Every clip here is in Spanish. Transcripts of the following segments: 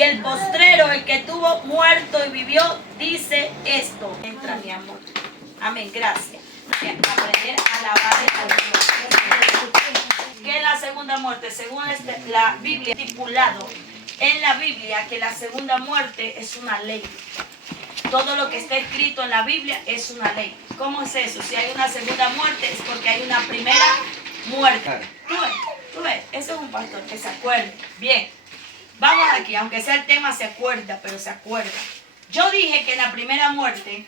Y el postrero, el que tuvo muerto y vivió, dice esto. Entra, mi amor. Amén, gracias. Aprender a alabar a Dios. ¿Qué es la segunda muerte? Según la Biblia, estipulado en la Biblia que la segunda muerte es una ley. Todo lo que está escrito en la Biblia es una ley. ¿Cómo es eso? Si hay una segunda muerte es porque hay una primera muerte. Tú ves, eso es un pastor que se acuerda. Bien, vamos aquí, aunque sea el tema se acuerda, pero se acuerda. Yo dije que la primera muerte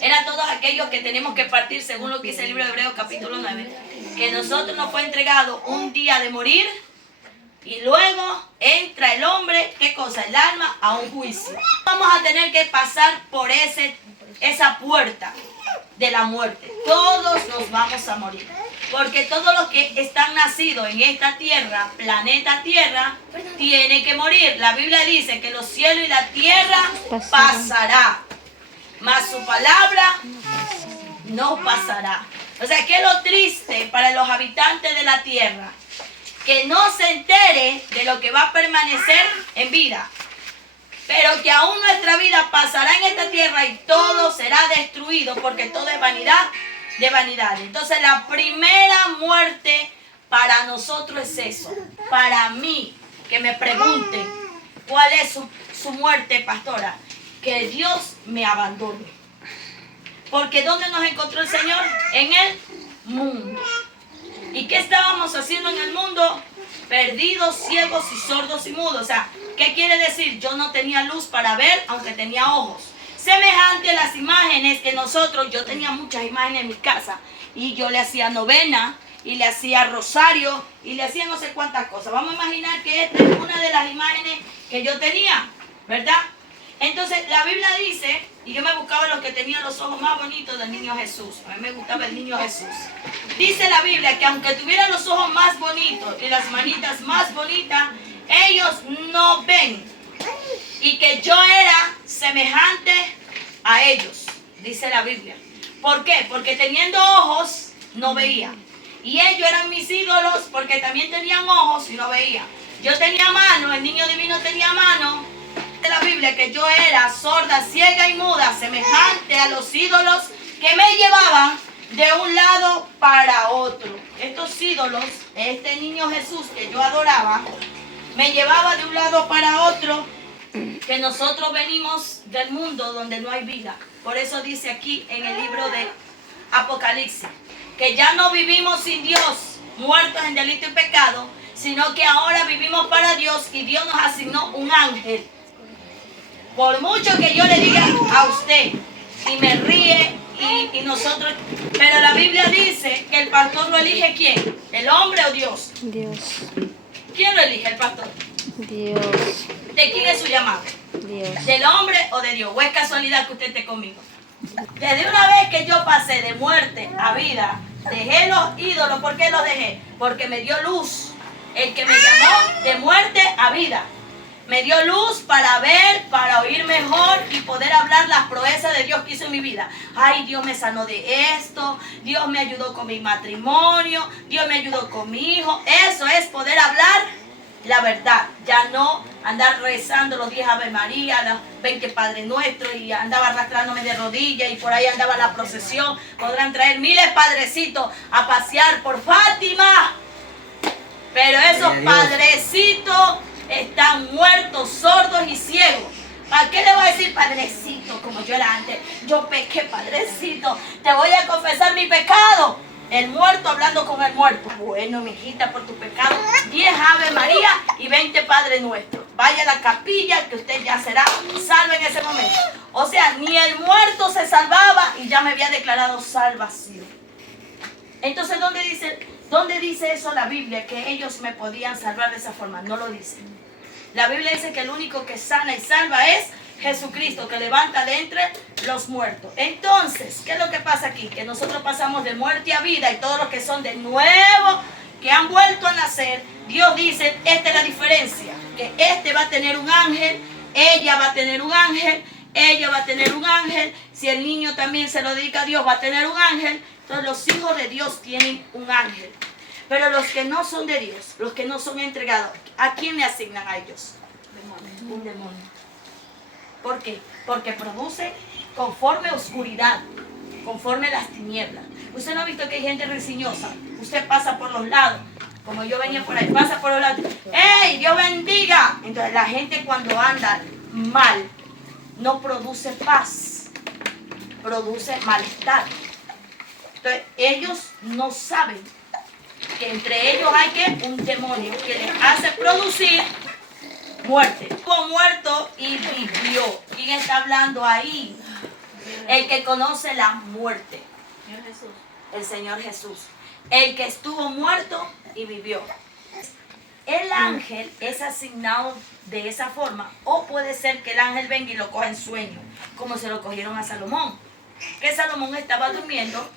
era todos aquellos que tenemos que partir según lo que dice el libro de Hebreos capítulo 9, que nosotros nos fue entregado un día de morir y luego entra el hombre, ¿qué cosa? El alma a un juicio. Vamos a tener que pasar por esa puerta de la muerte. Todos nos vamos a morir. Porque todos los que están nacidos en esta tierra, planeta Tierra, tienen que morir. La Biblia dice que los cielos y la tierra pasará, mas su palabra no pasará. O sea, ¿qué es lo triste para los habitantes de la tierra? Que no se entere de lo que va a permanecer en vida. Pero que aún nuestra vida pasará en esta tierra y todo será destruido porque todo es vanidad de vanidad. Entonces la primera muerte para nosotros es eso. Para mí, que me pregunten cuál es su muerte, pastora. Que Dios me abandone. Porque ¿dónde nos encontró el Señor? En el mundo. ¿Y qué estábamos haciendo en el mundo? Perdidos, ciegos y sordos y mudos. O sea, ¿qué quiere decir? Yo no tenía luz para ver, aunque tenía ojos. Semejante a las imágenes que yo tenía muchas imágenes en mi casa. Y yo le hacía novena, y le hacía rosario, y le hacía no sé cuántas cosas. Vamos a imaginar que esta es una de las imágenes que yo tenía, ¿verdad? Entonces la Biblia dice, y yo me buscaba los que tenían los ojos más bonitos del niño Jesús. A mí me gustaba el niño Jesús. Dice la Biblia que aunque tuvieran los ojos más bonitos y las manitas más bonitas, ellos no ven. Y que yo era semejante a ellos, dice la Biblia. ¿Por qué? Porque teniendo ojos, no veía. Y ellos eran mis ídolos porque también tenían ojos y no veía. Yo tenía mano, el niño divino tenía mano. De la Biblia que yo era sorda, ciega y muda, semejante a los ídolos que me llevaban de un lado para otro. Estos ídolos, este niño Jesús que yo adoraba, me llevaba de un lado para otro, que nosotros venimos del mundo donde no hay vida. Por eso dice aquí en el libro de Apocalipsis, que ya no vivimos sin Dios, muertos en delito y pecado, sino que ahora vivimos para Dios y Dios nos asignó un ángel. Por mucho que yo le diga a usted y me ríe y nosotros, pero la Biblia dice que el pastor lo elige ¿quién? ¿El hombre o Dios? Dios. ¿Quién lo elige? El pastor. Dios. ¿De quién es su llamado? Dios. ¿Del hombre o de Dios? ¿O es casualidad que usted esté conmigo? Desde una vez que yo pasé de muerte a vida, dejé los ídolos. ¿Por qué los dejé? Porque me dio luz. El que me llamó de muerte a vida. Me dio luz para ver, para oír mejor y poder hablar las proezas de Dios que hizo en mi vida. Ay, Dios me sanó de esto, Dios me ayudó con mi matrimonio, Dios me ayudó con mi hijo. Eso es poder hablar la verdad. Ya no andar rezando los 10 Ave María, los 20 Padre Nuestro y andaba arrastrándome de rodillas y por ahí andaba la procesión. Podrán traer miles padrecitos a pasear por Fátima. Pero esos padrecitos están muertos, sordos y ciegos. ¿Para qué le voy a decir padrecito como yo era antes? Yo pequé, padrecito, te voy a confesar mi pecado. El muerto hablando con el muerto. Bueno, mijita, por tu pecado, 10 Ave María y 20 Padre Nuestro. Vaya a la capilla que usted ya será salvo en ese momento. O sea, ni el muerto se salvaba y ya me había declarado salvación. Entonces, ¿dónde dice eso la Biblia? Que ellos me podían salvar de esa forma. No lo dice. La Biblia dice que el único que sana y salva es Jesucristo, que levanta de entre los muertos. Entonces, ¿qué es lo que pasa aquí? Que nosotros pasamos de muerte a vida y todos los que son de nuevo, que han vuelto a nacer, Dios dice, esta es la diferencia, que este va a tener un ángel, ella va a tener un ángel, ella va a tener un ángel, si el niño también se lo dedica a Dios, va a tener un ángel. Entonces los hijos de Dios tienen un ángel. Pero los que no son de Dios, los que no son entregados, ¿a quién le asignan a ellos? un demonio. ¿Por qué? Porque produce conforme oscuridad, conforme las tinieblas. Usted no ha visto que hay gente rencillosa. Usted pasa por los lados, como yo venía por ahí, pasa por los lados. ¡Ey, Dios bendiga! Entonces la gente cuando anda mal no produce paz, produce malestar. Entonces ellos no saben que entre ellos hay que un demonio que les hace producir muerte. Estuvo muerto y vivió. ¿Quién está hablando ahí? El que conoce la muerte. El Señor Jesús. El que estuvo muerto y vivió. El ángel es asignado de esa forma. O puede ser que el ángel venga y lo coja en sueño, como se lo cogieron a Salomón. Que Salomón estaba durmiendo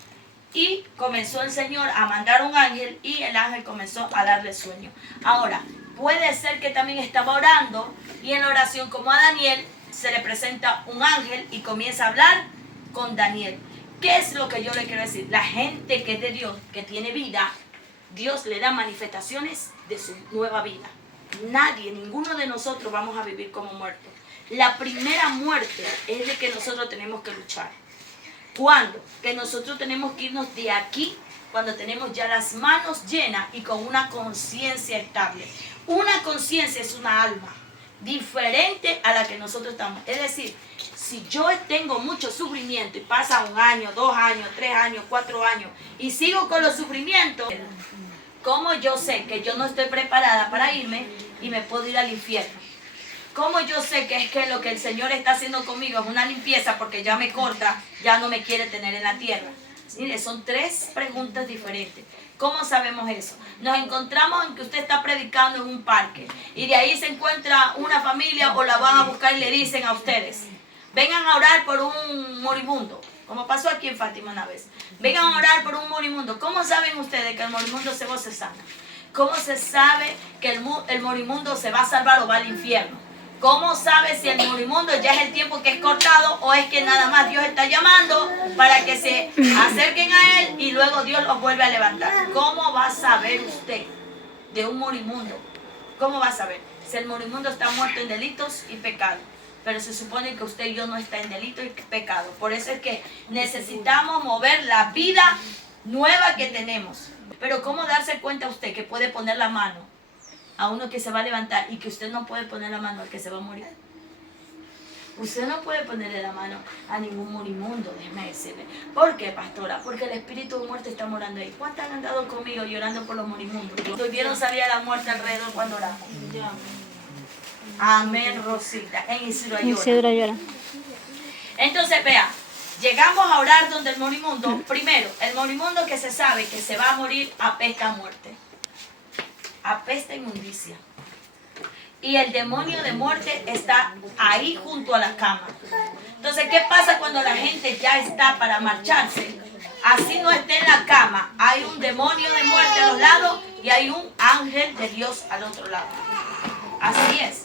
y comenzó el Señor a mandar un ángel y el ángel comenzó a darle sueño. Ahora, puede ser que también estaba orando y en la oración, como a Daniel, se le presenta un ángel y comienza a hablar con Daniel. ¿Qué es lo que yo le quiero decir? La gente que es de Dios, que tiene vida, Dios le da manifestaciones de su nueva vida. Nadie, ninguno de nosotros vamos a vivir como muertos. La primera muerte es de que nosotros tenemos que luchar. ¿Cuándo? Que nosotros tenemos que irnos de aquí cuando tenemos ya las manos llenas y con una conciencia estable. Una conciencia es una alma diferente a la que nosotros estamos. Es decir, si yo tengo mucho sufrimiento y pasa 1 año, 2 años, 3 años, 4 años y sigo con los sufrimientos, ¿cómo yo sé que yo no estoy preparada para irme y me puedo ir al infierno? ¿Cómo yo sé que es que lo que el Señor está haciendo conmigo es una limpieza porque ya me corta, ya no me quiere tener en la tierra? Mire, son 3 preguntas diferentes. ¿Cómo sabemos eso? Nos encontramos en que usted está predicando en un parque y de ahí se encuentra una familia o la van a buscar y le dicen a ustedes, vengan a orar por un moribundo, como pasó aquí en Fátima una vez. Vengan a orar por un moribundo. ¿Cómo saben ustedes que el moribundo se sana? ¿Cómo se sabe que el moribundo se va a salvar o va al infierno? ¿Cómo sabe si el moribundo ya es el tiempo que es cortado o es que nada más Dios está llamando para que se acerquen a Él y luego Dios los vuelve a levantar? ¿Cómo va a saber usted de un moribundo? ¿Cómo va a saber? Si el moribundo está muerto en delitos y pecados. Pero se supone que usted y yo no está en delito y pecado. Por eso es que necesitamos mover la vida nueva que tenemos. Pero ¿cómo darse cuenta usted que puede poner la mano a uno que se va a levantar y que usted no puede poner la mano al que se va a morir? Usted no puede ponerle la mano a ningún moribundo, déjeme decirle. ¿Por qué, pastora? Porque el espíritu de muerte está morando ahí. ¿Cuántas han andado conmigo llorando por los moribundos? ¿Vieron salir a la muerte alrededor cuando oramos? Amén, Rosita. En Isidro llora. Entonces, vea, llegamos a orar donde el moribundo. Primero, el moribundo que se sabe que se va a morir apesta a muerte. Apesta inmundicia. Y el demonio de muerte está ahí junto a la cama. Entonces, ¿qué pasa cuando la gente ya está para marcharse? Así no esté en la cama, hay un demonio de muerte a los lados y hay un ángel de Dios al otro lado. Así es.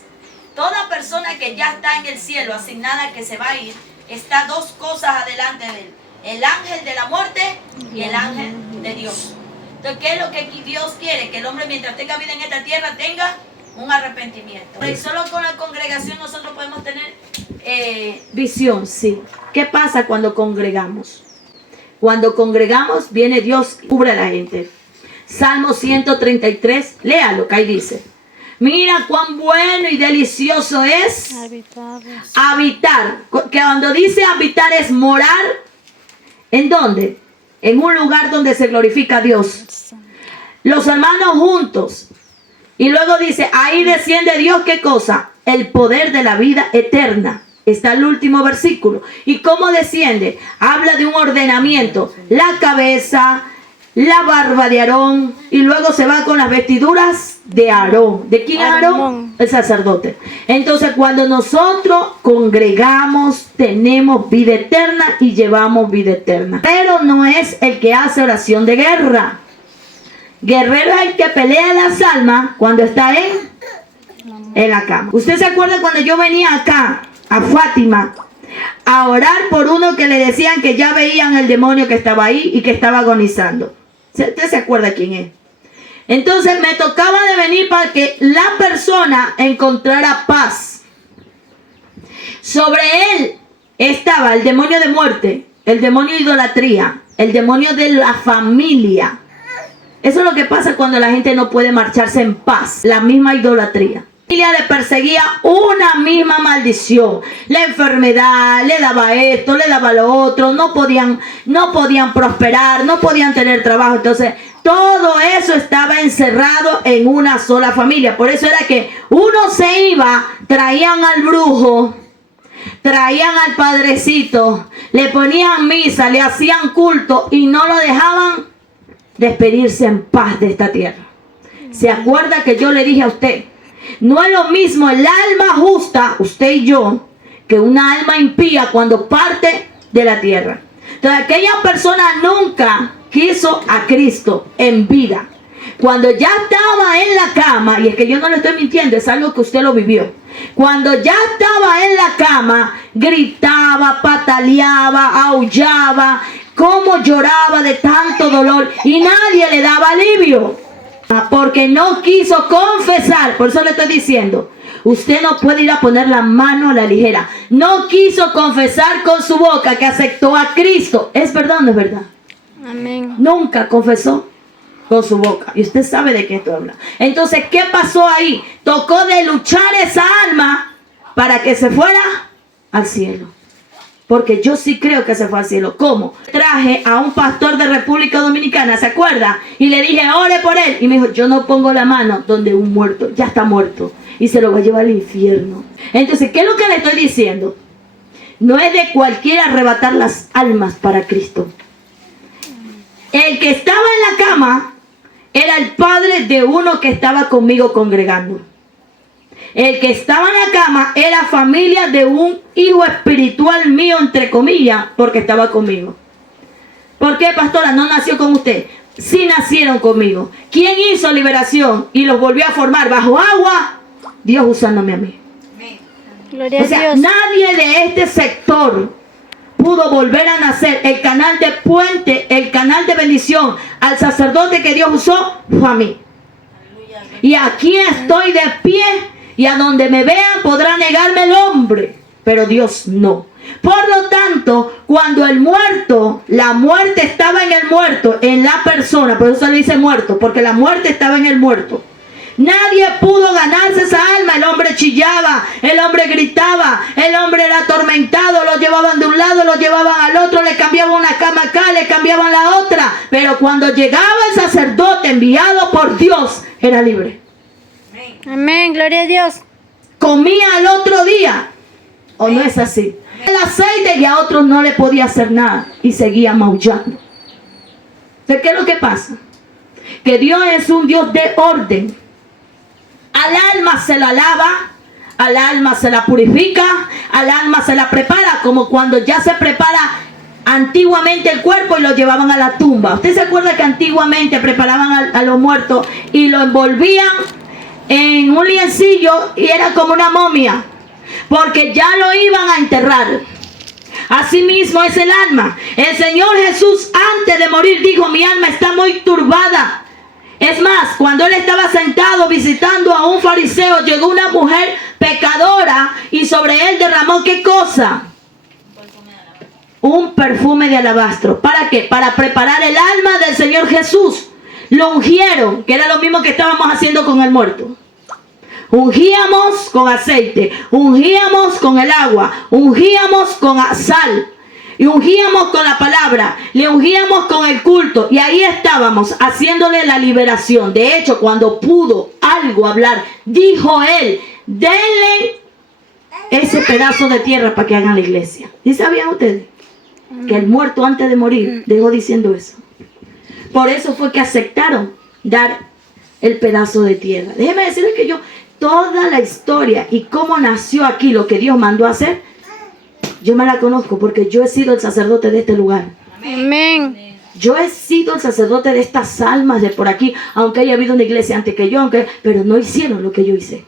Toda persona que ya está en el cielo, asignada que se va a ir, está 2 cosas adelante de él. El ángel de la muerte y el ángel de Dios. Entonces, ¿qué es lo que Dios quiere? Que el hombre, mientras tenga vida en esta tierra, tenga un arrepentimiento. Y solo con la congregación nosotros podemos tener visión, sí. ¿Qué pasa cuando congregamos? Cuando congregamos, viene Dios y cubre a la gente. Salmo 133, léalo, que ahí dice: mira cuán bueno y delicioso es habitar. Que cuando dice habitar es morar. ¿En dónde? En un lugar donde se glorifica a Dios. Los hermanos juntos. Y luego dice, ahí desciende Dios, ¿qué cosa? El poder de la vida eterna. Está el último versículo. ¿Y cómo desciende? Habla de un ordenamiento. La cabeza, la barba de Aarón. Y luego se va con las vestiduras de Aarón. ¿De quién es Aarón? El sacerdote. Entonces, cuando nosotros congregamos, tenemos vida eterna y llevamos vida eterna. Pero no es el que hace oración de guerra. Guerrero es el que pelea las almas cuando está en la cama. ¿Usted se acuerda cuando yo venía acá, a Fátima, a orar por uno que le decían que ya veían el demonio que estaba ahí y que estaba agonizando? ¿Usted se acuerda quién es? Entonces me tocaba de venir para que la persona encontrara paz. Sobre él estaba el demonio de muerte, el demonio de idolatría, el demonio de la familia. Eso es lo que pasa cuando la gente no puede marcharse en paz. La misma idolatría. La familia le perseguía una misma maldición. La enfermedad, le daba esto, le daba lo otro. No podían prosperar, no podían tener trabajo. Entonces, todo eso estaba encerrado en una sola familia. Por eso era que uno se iba, traían al brujo, traían al padrecito, le ponían misa, le hacían culto y no lo dejaban despedirse en paz de esta tierra. ¿Se acuerda que yo le dije a usted? No es lo mismo el alma justa, usted y yo, que una alma impía cuando parte de la tierra. Entonces aquella persona nunca quiso a Cristo en vida. Cuando ya estaba en la cama, y es que yo no le estoy mintiendo, es algo que usted lo vivió. Cuando ya estaba en la cama, gritaba, pataleaba, aullaba, cómo lloraba de tanto dolor y nadie le daba alivio. Porque no quiso confesar. Por eso le estoy diciendo, usted no puede ir a poner la mano a la ligera. No quiso confesar con su boca que aceptó a Cristo. ¿Es verdad o no es verdad? Amén. Nunca confesó con su boca. Y usted sabe de qué estoy hablando. Entonces, ¿qué pasó ahí? Tocó de luchar esa alma para que se fuera al cielo. Porque yo sí creo que se fue al cielo. ¿Cómo? Traje a un pastor de República Dominicana, ¿se acuerda? Y le dije, ore por él. Y me dijo, yo no pongo la mano donde un muerto ya está muerto. Y se lo va a llevar al infierno. Entonces, ¿qué es lo que le estoy diciendo? No es de cualquiera arrebatar las almas para Cristo. El que estaba en la cama era el padre de uno que estaba conmigo congregando. El que estaba en la cama era familia de un hijo espiritual mío, entre comillas, porque estaba conmigo. ¿Por qué, pastora? No nació con usted. Sí nacieron conmigo. ¿Quién hizo liberación y los volvió a formar bajo agua? Dios usándome a mí. Gloria O sea, a Dios. nadie de este sector pudo volver a nacer. El canal de puente, el canal de bendición al sacerdote que Dios usó fue a mí. Y aquí estoy de pie. Y a donde me vean podrá negarme el hombre, pero Dios no. Por lo tanto, cuando el muerto, la muerte estaba en el muerto, en la persona, por eso se le dice muerto, porque la muerte estaba en el muerto. Nadie pudo ganarse esa alma. El hombre chillaba, el hombre gritaba, el hombre era atormentado, lo llevaban de un lado, lo llevaban al otro, le cambiaban una cama acá, le cambiaban la otra. Pero cuando llegaba el sacerdote enviado por Dios, era libre. Amén, gloria a Dios. Comía al otro día. ¿O no es así? El aceite y a otros no le podía hacer nada. Y seguía maullando. ¿Qué es lo que pasa? Que Dios es un Dios de orden. Al alma se la lava, al alma se la purifica, al alma se la prepara, como cuando ya se prepara antiguamente el cuerpo y lo llevaban a la tumba. ¿Usted se acuerda que antiguamente preparaban a los muertos y lo envolvían en un liencillo y era como una momia? Porque ya lo iban a enterrar. Asimismo es el alma. El Señor Jesús antes de morir dijo, mi alma está muy turbada. Es más, cuando él estaba sentado visitando a un fariseo, llegó una mujer pecadora y sobre él derramó ¿qué cosa? Un perfume de alabastro. ¿Para qué? Para preparar el alma del Señor Jesús. Lo ungieron, que era lo mismo que estábamos haciendo con el muerto. Ungíamos con aceite, ungíamos con el agua, ungíamos con sal y ungíamos con la palabra, le ungíamos con el culto y ahí estábamos haciéndole la liberación. De hecho, cuando pudo algo hablar, dijo él, denle ese pedazo de tierra para que hagan la iglesia. ¿Y sabían ustedes que el muerto antes de morir dejó diciendo eso? Por eso fue que aceptaron dar el pedazo de tierra. Déjeme decirles que toda la historia y cómo nació aquí lo que Dios mandó a hacer, yo me la conozco porque yo he sido el sacerdote de este lugar. Amén. Yo he sido el sacerdote de estas almas de por aquí, aunque haya habido una iglesia antes que yo, pero no hicieron lo que yo hice.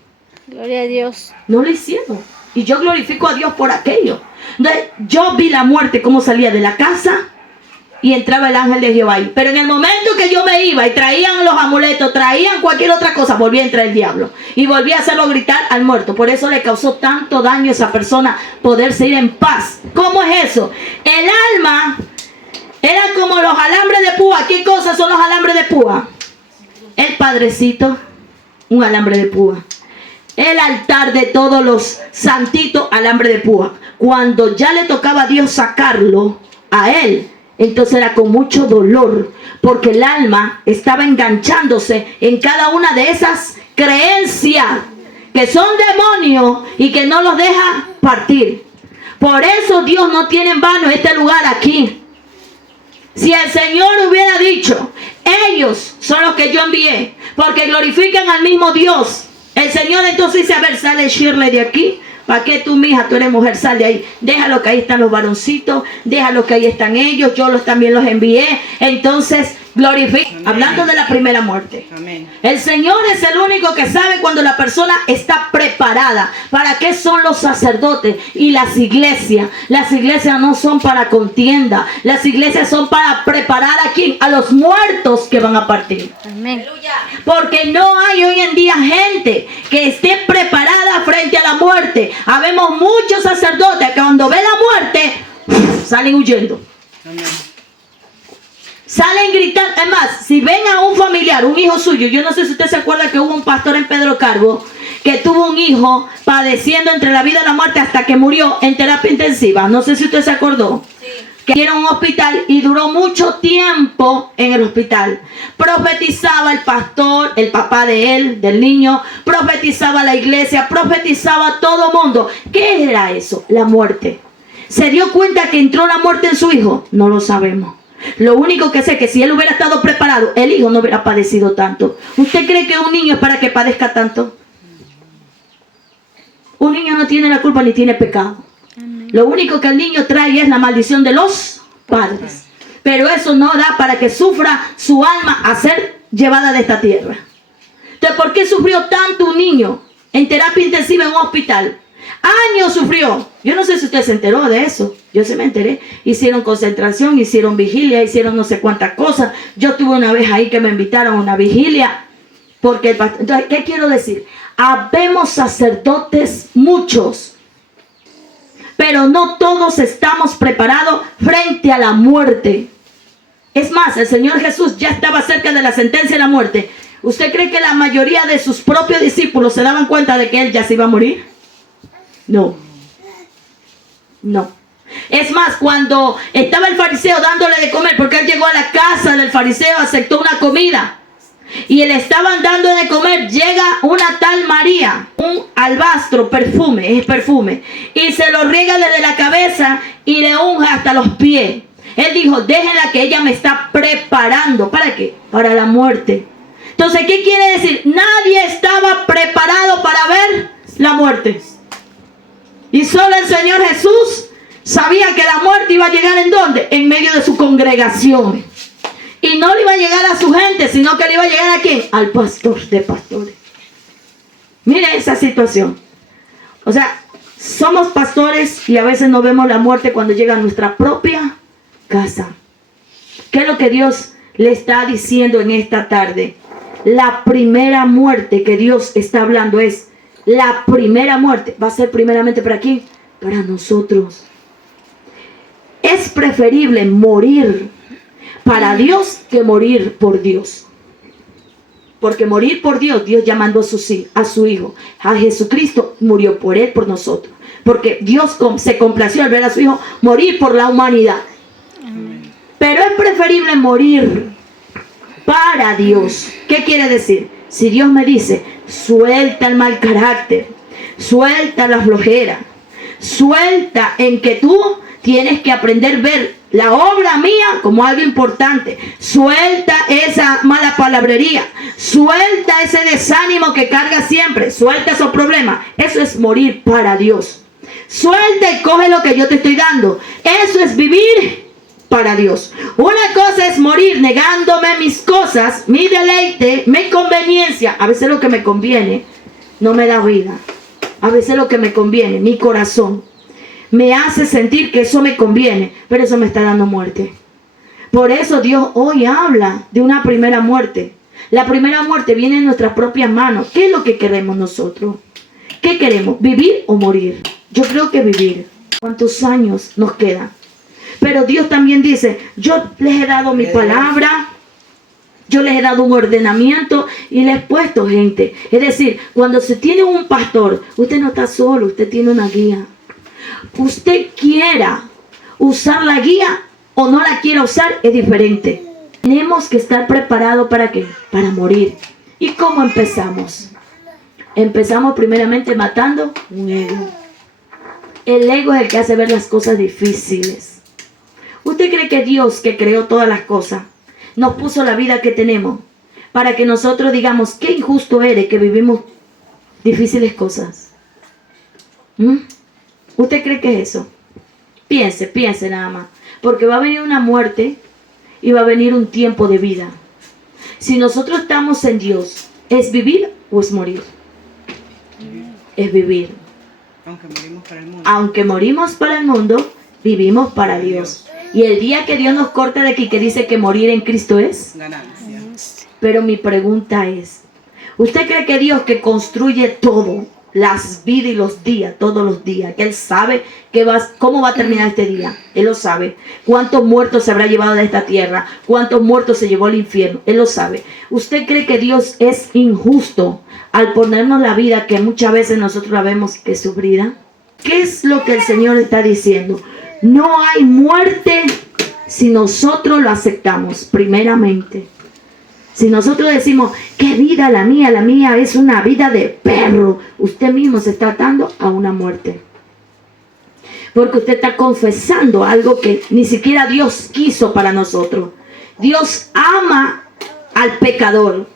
Gloria a Dios. No lo hicieron. Y yo glorifico a Dios por aquello. Entonces, yo vi la muerte cómo salía de la casa y entraba el ángel de Jehová ahí. Pero en el momento que yo me iba y traían los amuletos, traían cualquier otra cosa, volvía a entrar el diablo y volvía a hacerlo gritar al muerto. Por eso le causó tanto daño a esa persona poderse ir en paz. ¿Cómo es eso? El alma era como los alambres de púa. ¿Qué cosas son los alambres de púa? El padrecito, un alambre de púa. El altar de todos los santitos, alambre de púa. Cuando ya le tocaba a Dios sacarlo a él, entonces era con mucho dolor, porque el alma estaba enganchándose en cada una de esas creencias que son demonios y que no los deja partir. Por eso Dios no tiene en vano este lugar aquí. Si el Señor hubiera dicho, ellos son los que yo envié, porque glorifican al mismo Dios, el Señor entonces dice, a ver, sale Shirley de aquí. ¿Para qué tú, mija? Tú eres mujer, sal de ahí. Déjalo que ahí están los varoncitos. Déjalo que ahí están ellos. Yo también los envié. Entonces, glorifica. Hablando de la primera muerte. Amén. El Señor es el único que sabe cuando la persona está preparada. ¿Para qué son los sacerdotes y las iglesias? Las iglesias no son para contienda. Las iglesias son para preparar a quién? A los muertos que van a partir. Amén. Porque no hay hoy en día gente que esté preparada frente a la muerte. Habemos muchos sacerdotes que cuando ven la muerte salen huyendo. Amén. Salen gritando. Además, si ven a un familiar, un hijo suyo, yo no sé si usted se acuerda que hubo un pastor en Pedro Carbo que tuvo un hijo padeciendo entre la vida y la muerte hasta que murió en terapia intensiva. No sé si usted se acordó. Sí. Que era un hospital y duró mucho tiempo en el hospital. Profetizaba el pastor, el papá de él, del niño, profetizaba la iglesia, profetizaba todo mundo. ¿Qué era eso? La muerte. ¿Se dio cuenta que entró la muerte en su hijo? No lo sabemos. Lo único que sé es que si él hubiera estado preparado, el hijo no hubiera padecido tanto. ¿Usted cree que un niño es para que padezca tanto? Un niño no tiene la culpa ni tiene pecado. Lo único que el niño trae es la maldición de los padres. Pero eso no da para que sufra su alma a ser llevada de esta tierra. Entonces, ¿por qué sufrió tanto un niño en terapia intensiva en un hospital? Años sufrió. Yo no sé si usted se enteró de eso. Yo sí me enteré. Hicieron concentración, hicieron vigilia, hicieron no sé cuántas cosas. Yo tuve una vez ahí que me invitaron a una vigilia. Porque el pastor... Entonces, ¿qué quiero decir? Habemos sacerdotes muchos, pero no todos estamos preparados frente a la muerte. Es más, el Señor Jesús ya estaba cerca de la sentencia de la muerte. ¿Usted cree que la mayoría de sus propios discípulos se daban cuenta de que Él ya se iba a morir? No. No. Es más, cuando estaba el fariseo dándole de comer, porque Él llegó a la casa del fariseo, aceptó una comida, y le estaban dando de comer, llega una tal María, un alabastro, perfume, es perfume, y se lo riega desde la cabeza y le unge hasta los pies. Él dijo, déjenla que ella me está preparando. ¿Para qué? Para la muerte. Entonces, ¿qué quiere decir? Nadie estaba preparado para ver la muerte. Y solo el Señor Jesús sabía que la muerte iba a llegar ¿en dónde? En medio de su congregación. Y no le iba a llegar a su gente, sino que le iba a llegar ¿a quién? Al pastor de pastores. Mire esa situación. O sea, somos pastores y a veces no vemos la muerte cuando llega a nuestra propia casa. ¿Qué es lo que Dios le está diciendo en esta tarde? La primera muerte que Dios está hablando es, la primera muerte va a ser primeramente ¿para quién? Para nosotros. Es preferible morir para Dios que morir por Dios. Porque morir por Dios, Dios ya mandó a su Hijo. A Jesucristo murió por Él, por nosotros. Porque Dios se complació al ver a su Hijo morir por la humanidad. Pero es preferible morir para Dios. ¿Qué quiere decir? Si Dios me dice, suelta el mal carácter, suelta la flojera, suelta en que tú tienes que aprender a ver la obra mía como algo importante. Suelta esa mala palabrería. Suelta ese desánimo que carga siempre. Suelta esos problemas. Eso es morir para Dios. Suelta y coge lo que yo te estoy dando. Eso es vivir para Dios. Una cosa es morir negándome mis cosas, mi deleite, mi conveniencia. A veces lo que me conviene no me da vida. A veces lo que me conviene, mi corazón, me hace sentir que eso me conviene, pero eso me está dando muerte. Por eso Dios hoy habla de una primera muerte. La primera muerte viene en nuestras propias manos. ¿Qué es lo que queremos nosotros? ¿Qué queremos? ¿Vivir o morir? Yo creo que vivir. ¿Cuántos años nos quedan? Pero Dios también dice, yo les he dado mi palabra, yo les he dado un ordenamiento y les he puesto gente. Es decir, cuando se tiene un pastor, usted no está solo, usted tiene una guía. Usted quiera usar la guía o no la quiera usar, es diferente. Tenemos que estar preparados ¿para qué? Para morir. ¿Y cómo empezamos? Empezamos primeramente matando un ego. El ego es el que hace ver las cosas difíciles. ¿Usted cree que Dios, que creó todas las cosas, nos puso la vida que tenemos para que nosotros digamos, qué injusto eres que vivimos difíciles cosas? ¿Usted cree que es eso? Piense nada más. Porque va a venir una muerte y va a venir un tiempo de vida. Si nosotros estamos en Dios, ¿es vivir o es morir? Es vivir. Aunque morimos para el mundo. Aunque morimos para el mundo, vivimos para Dios. Y el día que Dios nos corta de aquí, que dice que morir en Cristo es ganancia. Pero mi pregunta es, ¿usted cree que Dios que construye todo, las vidas y los días, todos los días, que Él sabe cómo va a terminar este día? Él lo sabe. ¿Cuántos muertos se habrá llevado de esta tierra? ¿Cuántos muertos se llevó al infierno? Él lo sabe. ¿Usted cree que Dios es injusto al ponernos la vida que muchas veces nosotros la vemos que es sufrida? ¿Qué es lo que el Señor está diciendo? No hay muerte si nosotros lo aceptamos primeramente. Si nosotros decimos, ¿qué vida la mía es una vida de perro? Usted mismo se está atando a una muerte. Porque usted está confesando algo que ni siquiera Dios quiso para nosotros. Dios ama al pecador.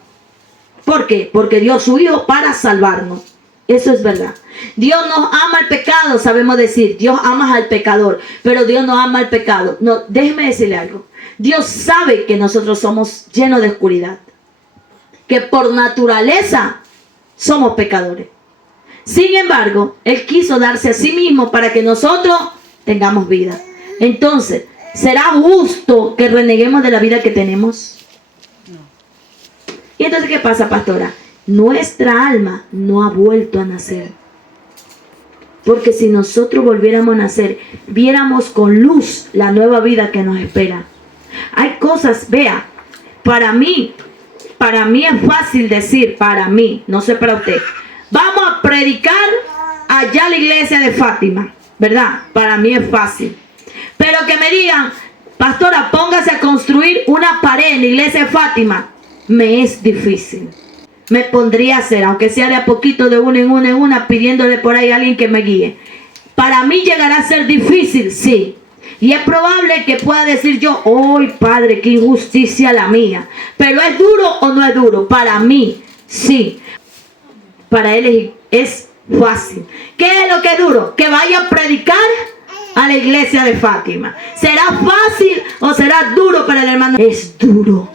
¿Por qué? Porque dio a su Hijo para salvarnos. Eso es verdad. Dios nos ama al pecado, sabemos decir. Dios ama al pecador, pero Dios no ama al pecado. No, déjeme decirle algo. Dios sabe que nosotros somos llenos de oscuridad. Que por naturaleza somos pecadores. Sin embargo, Él quiso darse a sí mismo para que nosotros tengamos vida. Entonces, ¿será justo que reneguemos de la vida que tenemos? No. ¿Y entonces qué pasa, pastora? Nuestra alma no ha vuelto a nacer. Porque si nosotros volviéramos a nacer, viéramos con luz la nueva vida que nos espera. Hay cosas, vea, para mí es fácil decir, para mí, no sé para usted. Vamos a predicar allá a la iglesia de Fátima, ¿verdad? Para mí es fácil. Pero que me digan, pastora, póngase a construir una pared en la iglesia de Fátima, me es difícil. Me pondría a hacer, aunque sea de a poquito, de una en una, pidiéndole por ahí a alguien que me guíe. Para mí llegará a ser difícil, sí. Y es probable que pueda decir yo, ¡ay, Padre, qué injusticia la mía! Pero ¿es duro o no es duro? Para mí, sí. Para Él es fácil. ¿Qué es lo que es duro? Que vaya a predicar a la iglesia de Fátima. ¿Será fácil o será duro para el hermano? Es duro.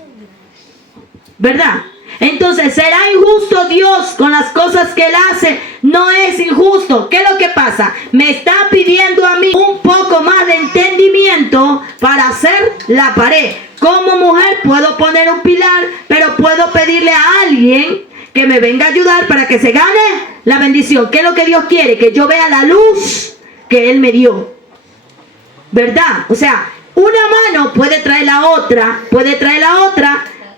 ¿Verdad? Entonces, ¿será injusto Dios con las cosas que Él hace? No es injusto. ¿Qué es lo que pasa? Me está pidiendo a mí un poco más de entendimiento para hacer la pared. Como mujer puedo poner un pilar, pero puedo pedirle a alguien que me venga a ayudar para que se gane la bendición. ¿Qué es lo que Dios quiere? Que yo vea la luz que Él me dio. ¿Verdad? O sea, una mano puede traer la otra,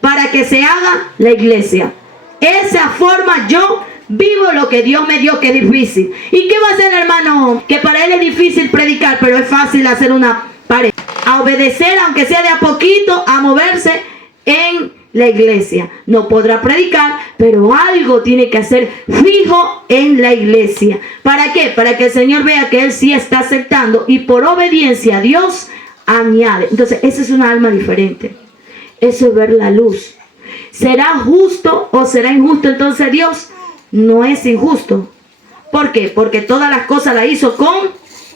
para que se haga la iglesia. Esa forma yo vivo lo que Dios me dio, que es difícil. ¿Y qué va a hacer el hermano? Que para él es difícil predicar, pero es fácil hacer una pared. A obedecer, aunque sea de a poquito, a moverse en la iglesia. No podrá predicar, pero algo tiene que hacer fijo en la iglesia. ¿Para qué? Para que el Señor vea que Él sí está aceptando y por obediencia a Dios añade. Entonces, esa es una alma diferente. Eso es ver la luz. ¿Será justo o será injusto entonces Dios? No es injusto. ¿Por qué? Porque todas las cosas las hizo con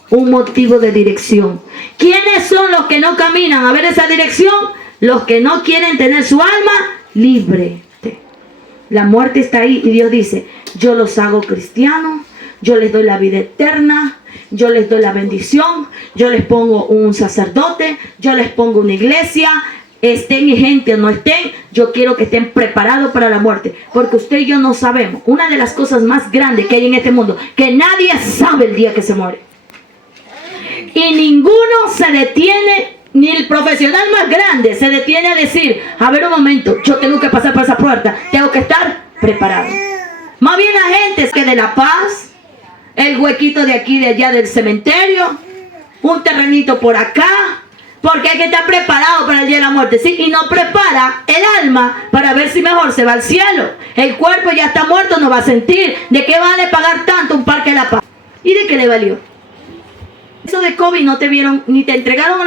un motivo de dirección. ¿Quiénes son los que no caminan a ver esa dirección? Los que no quieren tener su alma libre. La muerte está ahí y Dios dice, yo los hago cristianos, yo les doy la vida eterna, yo les doy la bendición, yo les pongo un sacerdote, yo les pongo una iglesia, estén gente o no estén, yo quiero que estén preparados para la muerte, porque usted y yo no sabemos. Una de las cosas más grandes que hay en este mundo, que nadie sabe el día que se muere, y ninguno se detiene, ni el profesional más grande se detiene a decir, a ver un momento, yo tengo que pasar por esa puerta, tengo que estar preparado. Más bien la gente es que de La Paz, el huequito de aquí, de allá del cementerio, un terrenito por acá, porque hay que estar preparado para el día de la muerte, ¿sí? Y no prepara el alma para ver si mejor se va al cielo. El cuerpo ya está muerto, no va a sentir. ¿De qué vale pagar tanto un parque de La Paz? ¿Y de qué le valió? Eso de COVID no te vieron, ni te entregaron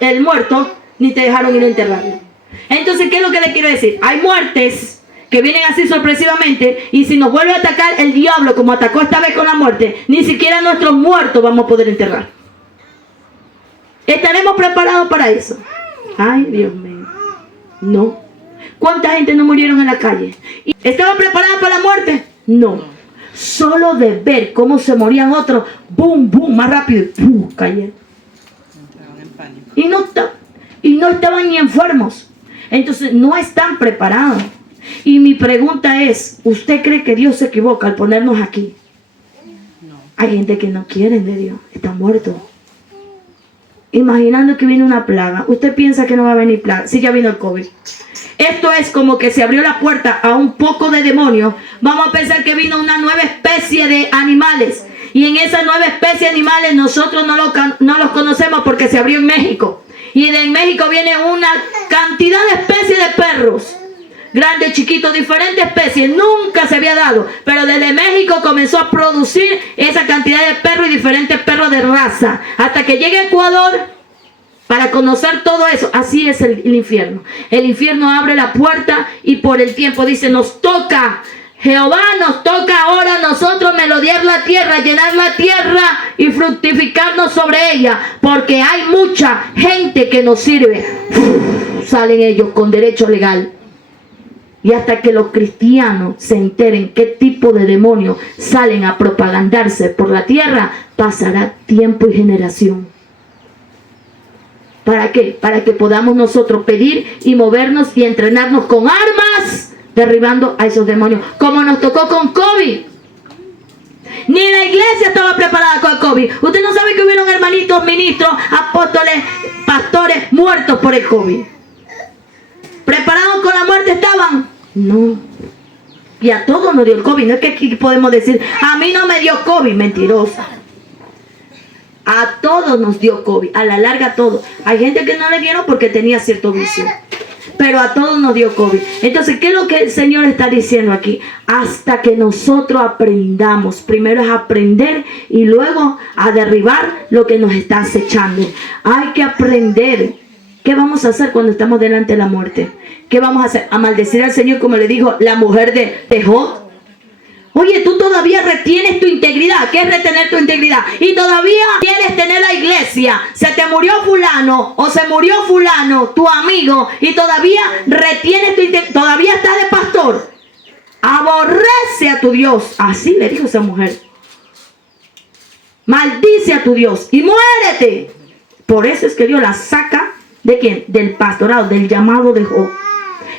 el muerto, ni te dejaron ir a enterrarlo. Entonces, ¿qué es lo que le quiero decir? Hay muertes que vienen así sorpresivamente, y si nos vuelve a atacar el diablo como atacó esta vez con la muerte, ni siquiera nuestros muertos vamos a poder enterrar. ¿Estaremos preparados para eso? Ay, Dios mío. No. ¿Cuánta gente no murieron en la calle? ¿Estaba preparada para la muerte? No. Solo de ver cómo se morían otros, boom, boom, más rápido, ¡pum!, cayeron. Entraron en pánico. Y no estaban ni enfermos. Entonces no están preparados. Y mi pregunta es, ¿usted cree que Dios se equivoca al ponernos aquí? No. Hay gente que no quiere de Dios, están muertos. Imaginando que viene una plaga, ¿usted piensa que no va a venir plaga? Sí, ya vino el COVID. Esto es como que se abrió la puerta a un poco de demonios. Vamos a pensar que vino una nueva especie de animales. Y en esa nueva especie de animales nosotros no los conocemos porque se abrió en México. Y de México viene una cantidad de especies de perros. Grandes, chiquitos, diferentes especies. Nunca se había dado. Pero desde México comenzó a producir esa cantidad de perros y diferentes perros de raza. Hasta que llegue a Ecuador para conocer todo eso. Así es el infierno. El infierno abre la puerta y por el tiempo dice, nos toca. Jehová nos toca ahora a nosotros melodear la tierra, llenar la tierra y fructificarnos sobre ella. Porque hay mucha gente que nos sirve. Salen ellos con derecho legal. Y hasta que los cristianos se enteren qué tipo de demonios salen a propagandarse por la tierra, pasará tiempo y generación. ¿Para qué? Para que podamos nosotros pedir y movernos y entrenarnos con armas, derribando a esos demonios. Como nos tocó con COVID. Ni la iglesia estaba preparada con el COVID. Usted no sabe que hubieron hermanitos, ministros, apóstoles, pastores muertos por el COVID. ¿Preparados con la muerte estaban? No. Y a todos nos dio el COVID. No es que aquí podemos decir, a mí no me dio COVID. Mentirosa. A todos nos dio COVID. A la larga a todos. Hay gente que no le dieron porque tenía cierto vicio. Pero a todos nos dio COVID. Entonces, ¿qué es lo que el Señor está diciendo aquí? Hasta que nosotros aprendamos. Primero es aprender y luego a derribar lo que nos está acechando. Hay que aprender. ¿Qué vamos a hacer cuando estamos delante de la muerte? ¿Qué vamos a hacer? ¿A maldecir al Señor como le dijo la mujer de Job? Oye, tú todavía retienes tu integridad. ¿Qué es retener tu integridad? Y todavía quieres tener la iglesia. Se te murió fulano o se murió fulano, tu amigo, y todavía retienes tu integridad. Todavía estás de pastor. Aborrece a tu Dios. Así le dijo esa mujer. Maldice a tu Dios y muérete. Por eso es que Dios la saca. ¿De quién? Del pastorado, del llamado de Job.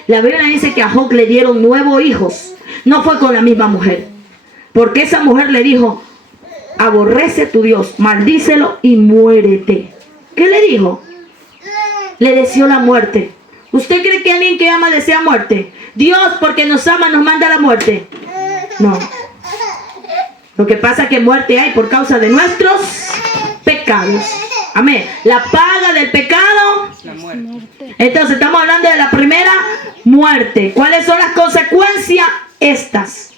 La Biblia dice que a Job le dieron 9 hijos. No fue con la misma mujer. Porque esa mujer le dijo, aborrece a tu Dios, maldícelo y muérete. ¿Qué le dijo? Le deseó la muerte. ¿Usted cree que alguien que ama desea muerte? Dios, porque nos ama, nos manda la muerte. No. Lo que pasa es que muerte hay por causa de nuestros pecados. Amén. La paga del pecado, La muerte. Entonces estamos hablando de la primera muerte. ¿Cuáles son las consecuencias? Estas.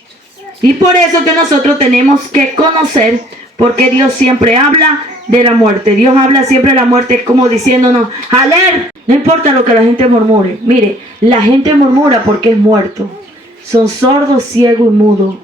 Y por eso que nosotros tenemos que conocer, porque Dios siempre habla de la muerte. Dios habla siempre de la muerte como diciéndonos, alerta. No importa lo que la gente murmure. Mire, la gente murmura porque es muerto. Son sordos, ciegos y mudos.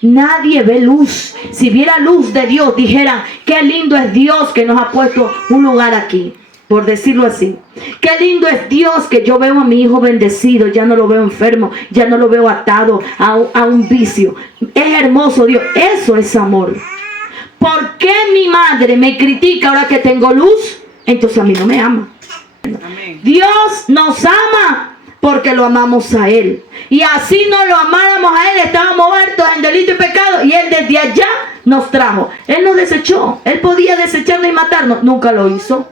Nadie ve luz. Si viera luz de Dios, dijeran, qué lindo es Dios que nos ha puesto un lugar aquí, por decirlo así. Qué lindo es Dios que yo veo a mi hijo bendecido, ya no lo veo enfermo, ya no lo veo atado a un vicio. Es hermoso Dios, eso es amor. ¿por qué mi madre me critica ahora que tengo luz? Entonces a mí no me ama. Amén. Dios nos ama porque lo amamos a Él. Y así no lo amáramos a Él, estábamos muertos en delito y pecado, y Él desde allá nos trajo. Él nos desechó. Él podía desecharnos y matarnos, nunca lo hizo.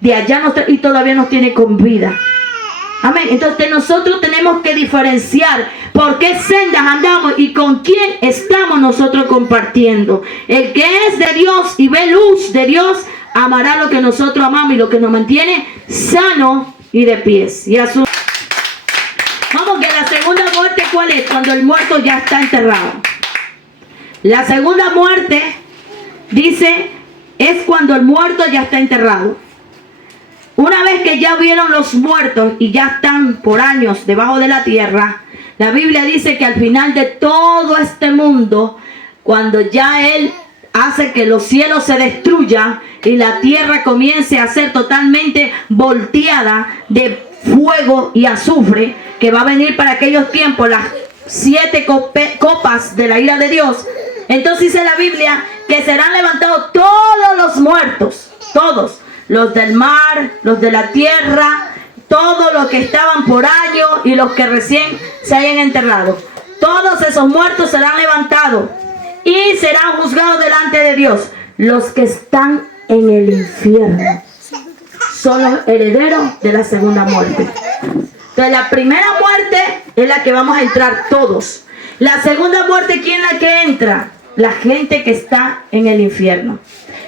De allá nos trajo y todavía nos tiene con vida. Amén. Entonces nosotros tenemos que diferenciar por qué sendas andamos y con quién estamos nosotros compartiendo. El que es de Dios y ve luz de Dios, amará lo que nosotros amamos y lo que nos mantiene sano y de pies. Y a su... Vamos, que la segunda muerte, ¿cuál es? Cuando el muerto ya está enterrado. La segunda muerte, dice, es cuando el muerto ya está enterrado. Una vez que ya vieron los muertos y ya están por años debajo de la tierra, la Biblia dice que al final de todo este mundo, cuando ya Él hace que los cielos se destruyan y la tierra comience a ser totalmente volteada de fuego y azufre, que va a venir para aquellos tiempos las 7 copas de la ira de Dios. Entonces dice la Biblia que serán levantados todos los muertos, todos, los del mar, los de la tierra, todos los que estaban por años y los que recién se hayan enterrado. Todos esos muertos serán levantados y serán juzgados delante de Dios. Los que están en el infierno son los herederos de la segunda muerte. Entonces la primera muerte es la que vamos a entrar todos. La segunda muerte, ¿quién es la que entra? La gente que está en el infierno.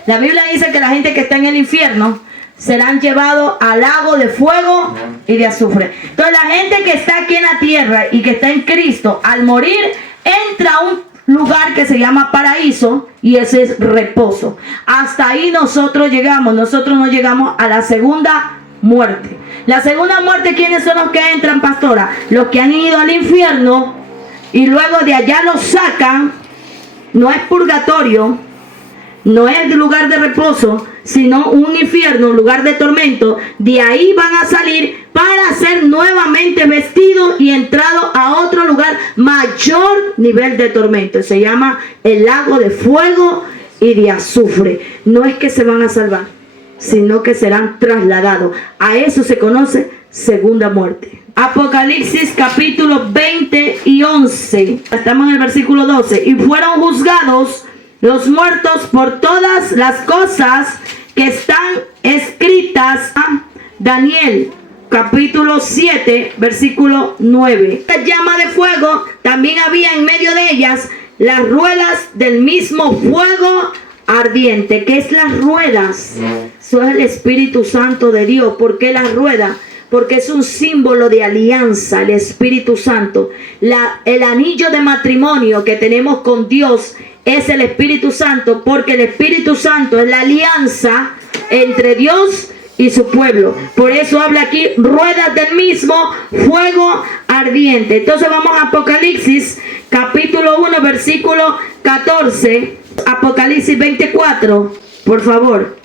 La Biblia dice que la gente que está en el infierno serán llevados al lago de fuego y de azufre. Entonces la gente que está aquí en la tierra y que está en Cristo, al morir, entra a un lugar que se llama paraíso, y ese es reposo. Hasta ahí nosotros llegamos. Nosotros no llegamos a la segunda muerte. La segunda muerte, ¿quiénes son los que entran, pastora? Los que han ido al infierno y luego de allá los sacan. No es purgatorio, no es lugar de reposo, sino un infierno, un lugar de tormento. De ahí van a salir para ser nuevamente vestidos y entrados a otro lugar, mayor nivel de tormento. Se llama el lago de fuego y de azufre. No es que se van a salvar, sino que serán trasladados. A eso se conoce segunda muerte. Apocalipsis capítulo 20 y 11. Estamos en el versículo 12. Y fueron juzgados los muertos por todas las cosas que están escritas. Daniel capítulo 7 versículo 9. La llama de fuego, también había en medio de ellas las ruedas del mismo fuego ardiente. ¿Qué es las ruedas? Eso es el Espíritu Santo de Dios. ¿Por qué las ruedas? Porque es un símbolo de alianza, el Espíritu Santo. El anillo de matrimonio que tenemos con Dios es el Espíritu Santo, porque el Espíritu Santo es la alianza entre Dios y su pueblo. Por eso habla aquí ruedas del mismo fuego ardiente. Entonces vamos a Apocalipsis capítulo 1 versículo 14. Apocalipsis 24, por favor.